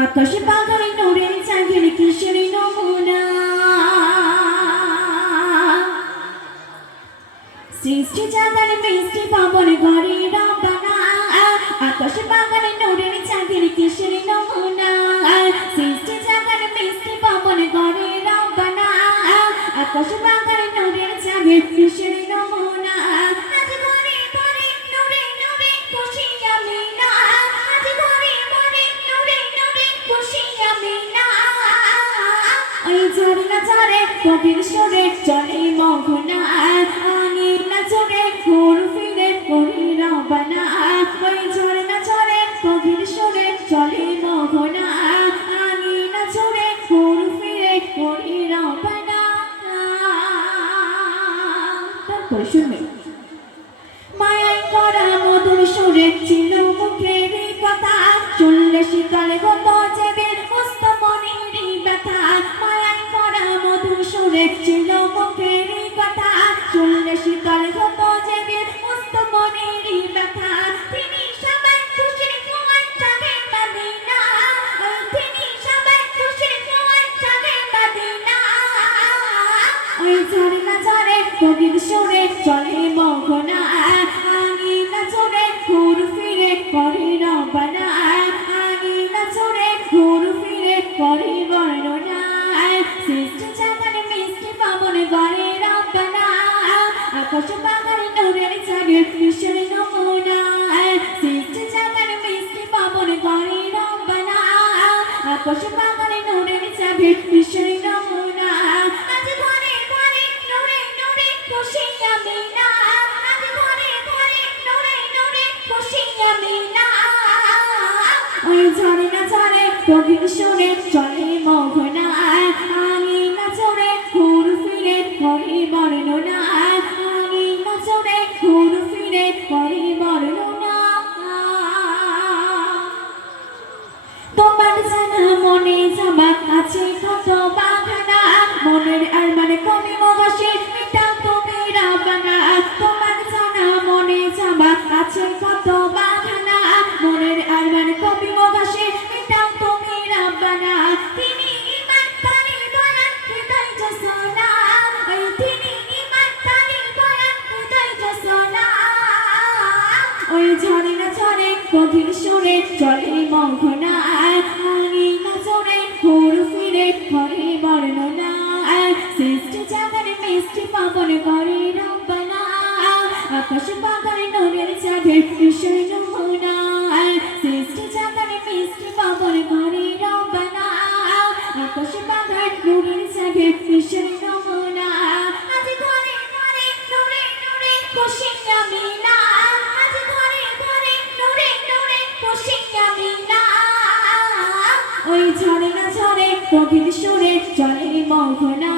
আকাশে পাখারে নূরের চাঁদের কিসের নমুনা সৃষ্টি জাগার মিষ্টি পাবন ঘরে রবানা আকাশে পাখারে নূরের চাঁদের কিসের নমুনা সৃষ্টি জাগার মিষ্টি পাবন ঘরে রবানা আকাশে পাখারে নূরের চাঁদের কিসের নমুনা ঝরনা ঝরে কবির সুরে চলে মোহনা আঙিনা চড়ে ঘুর ফিরে করি রবানা ওই ঝরনা ঝরে কবির সুরে চলে মোহনা আঙিনা চড়ে ঘুর ফিরে করি রবানা। তারপর শুনবে মায়ায় করা মধুর সুরে ছিল মুখের কথা শুনলে শীতল গত চেবে মস্ত মনের ব্যথা মায়ায় করা মধুর সুরে ছিল মুখের কথা শুনলে শীতল গত চেবে মস্ত মনের ব্যথা তিনি সবাই খুশি কুয়ার চাঁদে মদিনা তিনি সবাই খুশি কুয়ার চাঁদে মদিনা ওই ঝরনা ঝরে কবির সুরে চলে মোহনা আঙিনা চড়ে ঘুর ফিরে করে রবানা আঙিনা চড়ে ঘুর ফিরে করে বর্ণনা সৃষ্টি জাগার মিষ্টি পাবন ঘরে রবানা আকাশ পাখারে নূরের চাঁদের কিসের নমুনা সৃষ্টি জাগার মিষ্টি পাবন ঘরে রবানা আকাশ পাখারে নূরের চাঁদের কিসের নমুনা আজ ঘরে ঘরে নূরে নূরে খুশি আমিনা আজ ঘরে ঘরে নূরে নূরে খুশি আমিনা ওই ঝরনা ঝরে কবির সুরে চলে মোহনা আঙিনা চড়ে ঘুর ফিরে করে বর্ণনা আঙিনা চড়ে ঘুর ফিরে করে বর্ণনা। তোমার জানা মনে জামা আছে কত বাগানা মনের আর মানে কবি মগাসে মিটাও তুমি রবানা তোমার জানা মনে জামা আছে কত বাগানা মনের আর মানে কবি মগাসে মিটাও তুমি রবানা তিনি ইমান তানির বয়ান হৃদয় জসনা তিনি ইমান তানির বয়ান হৃদয় জসনা ওই ঝরনা ঝরে কবির সুরে চলে মোহনা আঙিনা চড়ে ঘুর ফিরে করে বর্ণনা সৃষ্টি জাগার মিষ্টি পাবন ঘরে রবানা আকাশ পাখারে নূরের চাঁদের কিসের নমুনা সৃষ্টি জাগার মিষ্টি পাবন ঘরে রবানা আকাশ পাখারে নূরের চাঁদের কিসের নমুনা আজ ঘরে ঘরে নূরে নূরে খুশি আমিনা আজ ঘরে ঘরে নূরে নূরে খুশি আমিনা ওই ঝরনা ঝরে কবির সুরে চলে মোহনা